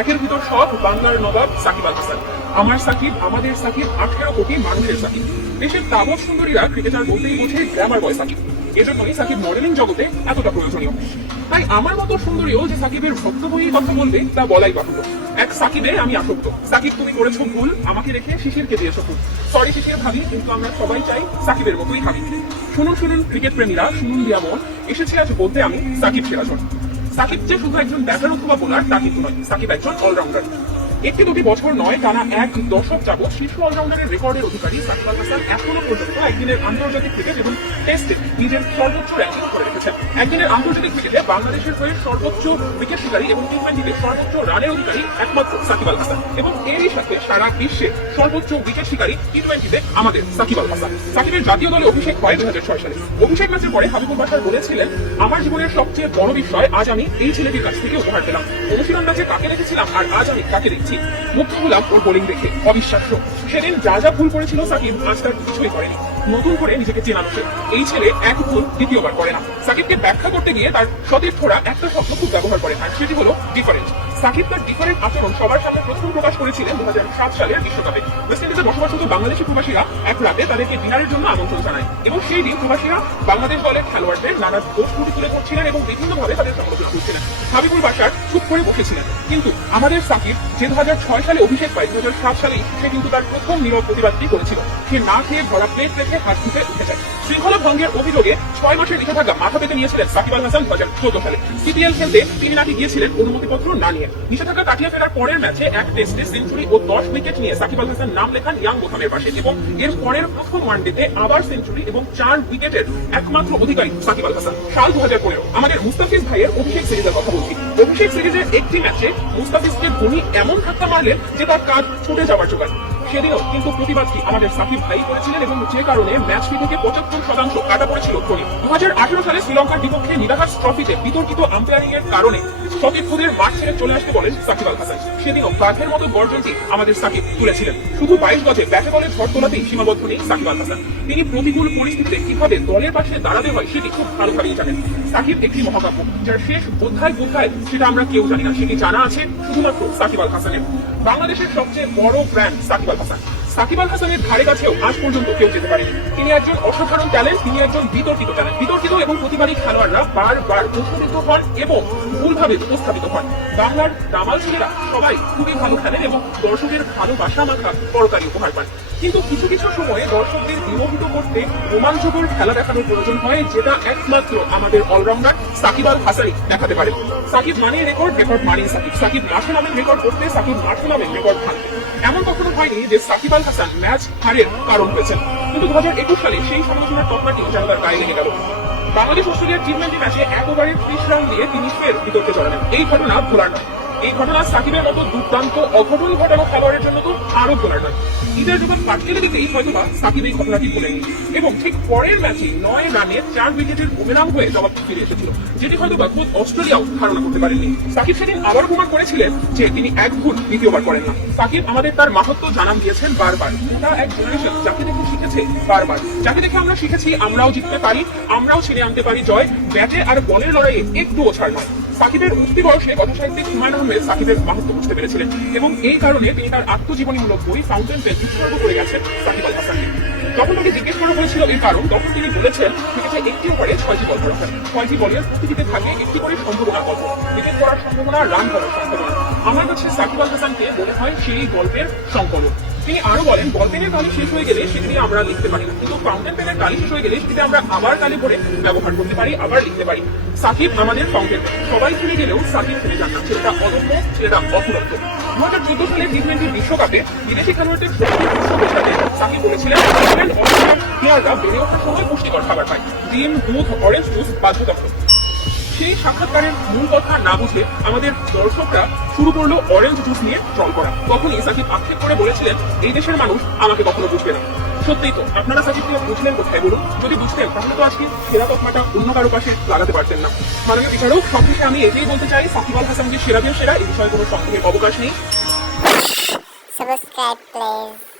একের ভিতর সব, বাংলার নবাব সাকিব আল হাসান। আমার সাকিব, আমাদের সাকিব, 18 কোটি মানুষের সাকিব। দেশের তাবৎ সুন্দরীরা ক্রিকেটার বলতেই বোঝে গ্ল্যামার বয় সাকিব। এজন্যই সাকিব মডেলিং জগতে এতটা প্রয়োজনীয়। তাই আমার মতো সুন্দরীও যে সাকিবের ভক্ত হয়েই কথা বলবে তা বলাই বাহুল্য। এক সাকিবে আমি আসক্ত। সাকিব, তুমি করেছো ভুল, আমাকে রেখে শিশিরকে দিয়েছো ভুল। সরি শিশির ভাবি, কিন্তু আমরা সবাই চাই সাকিবের মতোই ভাবি। শুনুন শুনুন ক্রিকেট প্রেমীরা, শুনুন দিয়া মন, এসেছে আজ বলতে আমি সাকিব সেরাজন। সাকিব যে শুধু একজন ব্যাটার অথবা বোলার তা কিন্তু নয়, সাকিব একজন অলরাউন্ডার। একটি দুটি বছর নয়, টানা এক দশক যাবৎ শীর্ষ অলরাউন্ডারের রেকর্ডের অধিকারী সাকিব আল হাসান এখনো পর্যন্ত একদিনের আন্তর্জাতিক ক্রিকেট এবং টেস্টে নিজের সর্বোচ্চ র্যাঙ্কিং করে রেখেছেন। একদিনের আন্তর্জাতিক ক্রিকেটে বাংলাদেশের হয়ে সর্বোচ্চ উইকেট শিকারী এবং টি-20তে সর্বোচ্চ রানের অধিকারী একমাত্র সাকিব আল হাসান, এবং এরই সাথে সারা বিশ্বে সর্বোচ্চ উইকেট শিকারী টি-20তে আমাদের সাকিব আল হাসান। সাকিবের জাতীয় দলে অভিষেক হয় 2006 সালে। অভিষেক ম্যাচের পরে হাবিবুল বাশার বলেছিলেন, আমার জীবনের সবচেয়ে বড় বিষয় আজ আমি এই ছেলেটির কাছ থেকে উপহার পেলাম। অনুশীলন ম্যাচে কাকে রেখেছিলাম আর আজ আমি কাকে দেখছি। মুগ্ধ হলাম ওর বোলিং দেখে, অবিশ্বাস্য। সেদিন যা যা ভুল করেছিল সাকিব, আজ তার কিছুই করেনি। নতুন করে নিজেকে চেনানো সে। এই ছেলে এক ভুল দ্বিতীয়বার করে না। সাকিবকে ব্যাখ্যা করতে গিয়ে তার সতীর্থরা একটা শব্দ খুব ব্যবহার করে, আর সেটি হলো ডিফারেন্ট। সাকিব তার ডিফারেন্ট আচরণ সবার সামনে প্রথম প্রকাশ করেছিলেন 2007 সালের বিশ্বকাপে। ওয়েস্ট ইন্ডিজে বসবাসরত বাংলাদেশি প্রবাসীরা এক রাতে তাদেরকে ডিনারের জন্য আমন্ত্রণ জানায়, এবং সেই দিন প্রবাসীরা বাংলাদেশ দলের খেলোয়াড়দের নানা দোষ ত্রুটি তুলে ধরছিলেন এবং বিভিন্নভাবে তাদের সমালোচনা করছিলেন। হাবিবুল বাশার চুপ করে বসেছিলেন, কিন্তু আমাদের সাকিব যে 2006 সালে অভিষেক পায়, 2007 সালেই সে কিন্তু তার প্রথম নীরব প্রতিবাদটি করেছিল। সে না খেয়ে ভরা প্লেট রেখে হাত ধুতে উঠে যায়। শৃঙ্খলা ভঙ্গের অভিযোগে 6 মাসের নিষেধাজ্ঞা মাথা পেতে নিয়েছিলেন সাকিব আল হাসান 2014 সালে। সিপিএল খেলতে তিনি নাকি গিয়েছিলেন অনুমতিপত্র না নিয়ে। নিষেধাজ্ঞা কাটিয়ে ফেরার পরের ম্যাচে এক টেস্টে সেঞ্চুরি ও 10 উইকেট নিয়ে সাকিব আল হাসান নাম লেখান ইয়াং বোথামের পাশে, এবং এর পরের প্রথম ওয়ানডেতে আবার সেঞ্চুরি এবং 4 উইকেটের একমাত্র অধিকারী সাকিব আল হাসান। সাল 2015 আমাদের মুস্তাফিজ ভাইয়ের অভিষেক সিরিজের কথা বলছি। অভিষেক সিরিজের একটি ম্যাচে মুস্তাফিজকে ধোনি এমন ধাক্কা মারলেন যে তার কাজ ছুটে যাওয়ার জোগাড়। সেদিনও কিন্তু প্রতিবাদটি আমাদের সাকিব ভাই করেছিলেন, এবং যে কারণে ম্যাচটি থেকে 75% কাটা পড়েছিল ধোনি। 2018 সালে শ্রীলঙ্কার বিপক্ষে নিদাহাস ট্রফিতে বিতর্কিত আম্পায়ারিং এর কারণে সতীর্থদের মাঠ ছেড়ে চলে আসতে বলেন সাকিব আল হাসান। সেদিনও বাঘের মতো গর্জনটি আমাদের সাকিব তুলেছিলেন। শুধু 22 গজে ব্যাটে বলে ঝড় তোলাতেই সীমাবদ্ধ নেই সাকিব আল হাসান। তিনি প্রতিকূল পরিস্থিতিতে কিভাবে দলের পাশে দাঁড়াতে হয় সেটি খুব ভালোভাবেই জানেন। সাকিব একটি মহাকাব্য, যার শেষ অধ্যায় কোথায় সেটা আমরা কেউ জানি না, সেটি জানা আছে শুধুমাত্র সাকিব আল হাসানের। বাংলাদেশের সবচেয়ে বড় ব্র্যান্ড সাকিব আল হাসান। সাকিব আল হাসানের ধারে কাছেও আজ পর্যন্ত কেউ যেতে পারেনি। তিনি একজন অসাধারণ ট্যালেন্ট, তিনি একজন বিতর্কিত ট্যালেন্ট। বিতর্কিত এবং প্রতিবাদী খেলোয়াড়রা বারবার প্রশ্নবিদ্ধ হন এবং ভুলভাবে উপস্থাপিত হন। বাংলার দামাল ছেলেরা সবাই খুবই ভালো খেলেন এবং দর্শকের ভালোবাসা মাখা পরকারী উপহার পান। কিন্তু কিছু কিছু সময়ে দর্শকদের বিমোহিত করতে রোমাঞ্চকর খেলা দেখানোর প্রয়োজন হয়, যেটা একমাত্র আমাদের অলরাউন্ডার সাকিব আল হাসানই দেখাতে পারে। সাকিব মানে রেকর্ড, রেকর্ড মানে সাকিব। সাকিব মাঠে নামেন রেকর্ড করতে, সাকিব মাঠে নামেন রেকর্ড ভাঙতে। এমন কখনো হয়নি যে সাকিব আল হাসান ম্যাচ হারের কারণ হয়েছেন, কিন্তু 2021 সালে সেই সমালোচনার তকমাটি যেন তার গায়ে লেগে গেল। বাংলাদেশ অস্ট্রেলিয়ার টি-20 ম্যাচে 1 ওভারে 30 রান দিয়ে তিনি ফের বিতর্কে জড়ালেন। এই ঘটনা ভোলার নয়। এই ঘটনা সাকিবের মতো দুর্দান্ত অঘটন ঘটানো খেলোয়াড়ের জন্য তো আরো ভোলার নয়। ঈদের যখন পাটকেলে দিতেই হয়তোবা সাকিব এই ঘটনাটি ভুলেননি, এবং ঠিক পরের ম্যাচে 9 রানে 4 উইকেটের বুমেরাং হয়ে জবাবটি ফিরে এসেছিল, যেটি হয়তোবা খুব অস্ট্রেলিয়াও ধারণা করতে পারেননি। সাকিব সেদিন আবার প্রমাণ করেছিলেন যে তিনি এক ভুল দ্বিতীয়বার করেন না। সাকিব আমাদের তার মাহাত্ম্য জানান দিয়েছেন বারবার। গোটা এক জেনারেশন যাকে দেখে শিখেছে বারবার, যাকে দেখে আমরা শিখেছি আমরাও জিততে পারি, আমরাও ছিনে আনতে পারি জয়। ব্যাটে আর বলের লড়াইয়ে একটুও ছাড় নয়। সাকিবের উঠতি বয়সে কথাসাহিত্যিক হুমায়ুন আহমেদ সাকিবের মাহাত্ম্য বুঝতে পেরেছিলেন, এবং এই কারণে তিনি তার আত্মজীবনীমূলক বই ফাউন্টেন পেন উৎসর্গ করে গেছেন সাকিব আল হাসানকে। যখন তাকে জিজ্ঞেস করা হয়েছিল এর কারণ, তখন তিনি বলেছেন ক্রিকেটে একটি ওভারে 6টি বল করা হয়। 6টি বলের প্রতিটিতে থাকে একটি করে সম্ভাবনা গল্প, উইকেট করার সম্ভাবনা, রান করার সম্ভাবনা। আমার কাছে সাকিব আল হাসানকে মনে হয় সেই গল্পের সংকলন। তিনি আরো বলেন, গল্পের কালি শেষ হয়ে গেলে সেটি আমরা লিখতে পারি না, কিন্তু ফাউন্টেন পেনের কালি শেষ হয়ে গেলে সেটি আমরা আবার কালি ভরে ব্যবহার করতে পারি, আবার লিখতে পারি। সাকিব আমাদের ফাউন্টেন পেন। সবাই ফিরে গেলেও সাকিব ফিরে যান না। ছেলেটা অদম্য, ছেলেটা অফুরন্ত। 2014 সালে টি-20 বিশ্বকাপে বিদেশি খেলোয়াড়দের সাথে সাকিব বলেছিলেন, প্লেয়াররা বেড়ে ওঠার সময় পুষ্টিকর খাবার পায়, ডিম, দুধ, অরেঞ্জ জুস বাধ্যতামূলক। সেই সাক্ষাৎকারের মূল কথা না বুঝে আমাদের দর্শকরা শুরু করলো অরেঞ্জ জুস নিয়ে ট্রল করা। তখনই সাকিব আক্ষেপ করে বলেছিলেন, এই দেশের মানুষ আমাকে কখনো বুঝবে না। সত্যিই তো, আপনারা সাকিবকে বুঝলেন কোথায় বলুন? যদি বুঝতেন তাহলে তো আজকে সেরা তকমাটা অন্য কারো পাশে লাগাতে পারতেন না। মাননীয় বিচারক, সবশেষে আমি এটাই বলতে চাই, সাকিব আল হাসান যে সেরা, এই বিষয়ে কোনো সন্দেহের অবকাশ নেই। Subscribe please.